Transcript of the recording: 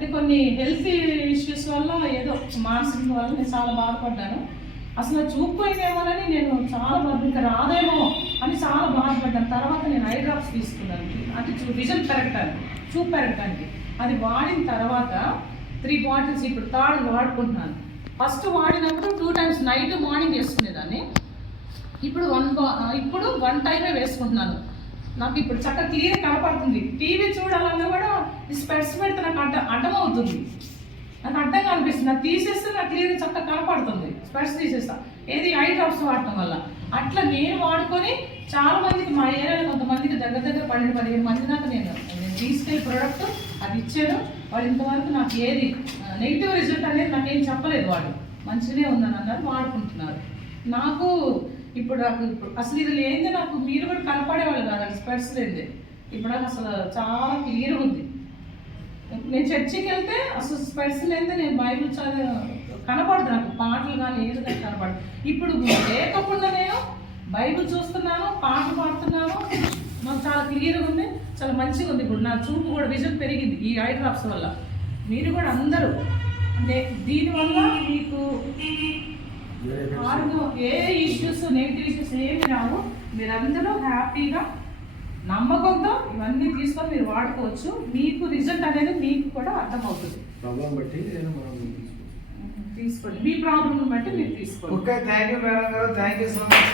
అంటే కొన్ని health issues వల్ల ఏదో మానసిక వల్ల నేను చాలా బాధపడ్డాను. అసలు చూపు పోయినేమోనని నేను చాలా బాధ, ఇంకా రాదేమో అని చాలా బాధపడ్డాను. తర్వాత నేను ఐ డ్రాప్స్ తీసుకున్నాను, అంటే విజన్ పెరగటానికి, చూపు పెరగటానికి. అది వాడిన తర్వాత 3 బాటిల్స్ ఇప్పుడు 3rd వాడుకుంటున్నాను. ఫస్ట్ వాడినప్పుడు 2 టైమ్స్ నైట్ మార్నింగ్ వేసుకునేదాన్ని. ఇప్పుడు 1 టైమే వేసుకుంటున్నాను. నాకు ఇప్పుడు చక్కగా క్లియర్ కనపడుతుంది. టీవీ చూడాలన్నా కూడా ఈ స్పెట్స్ పెడితే నాకు అడ్డం అవుతుంది, నాకు అడ్డంగా అనిపిస్తుంది. నాకు తీసేస్తే నాకు క్లియర్ చక్కగా కనపడుతుంది, స్పెట్స్ తీసేస్తా. ఏది ఐ డ్రాప్స్ వాడటం వల్ల. అట్లా నేను వాడుకొని చాలా మందికి, మా ఏరియాలో కొంతమందికి దగ్గర 12-15 మంది దాకా నేను తీసుకెళ్ళి ప్రోడక్ట్ అది ఇచ్చాను. వాళ్ళు ఇంతవరకు నాకు ఏది నెగిటివ్ రిజల్ట్ అనేది నాకేం చెప్పలేదు. వాళ్ళు మంచిగానే ఉందని అన్నారు, వాడుకుంటున్నారు. నాకు ఇప్పుడు నాకు అసలు ఇది లేదే, నాకు మీరు కూడా కనపడేవాళ్ళు కాదు అది స్పెట్స్ లేదే. ఇప్పుడు నాకు అసలు చాలా క్లియర్ ఉంది. నేను చర్చికి వెళ్తే అసలు స్పెట్స్ లేదే నేను బైబిల్ కనపడదు, నాకు పాటలు కానీ ఏది కానీ కనపడదు. ఇప్పుడు లేకుండా నేను బైబిల్ చూస్తున్నాను, పాటలు పాడుతున్నాను, నాకు చాలా క్లియర్గా ఉంది, చాలా మంచిగా ఉంది. ఇప్పుడు నా చూపు కూడా విజన్ పెరిగింది ఈ ఐ డ్రాప్స్ వల్ల. మీరు కూడా అందరూ అంటే దీనివల్ల మీకు ఏ ఇష్యూస్, నెగిటివ్ ఇష్యూస్ ఏమి రావు. మీరందరూ హ్యాపీగా నమ్మకంతో ఇవన్నీ తీసుకొని మీరు వాడుకోవచ్చు. మీకు రిజల్ట్ అనేది మీకు కూడా అర్థమవుతుంది. తీసుకోండి, మీ ప్రాబ్లం బట్టి మీరు తీసుకోండి. ఓకే, థ్యాంక్ యూ మేడం గారు, థ్యాంక్ యూ సో మచ్.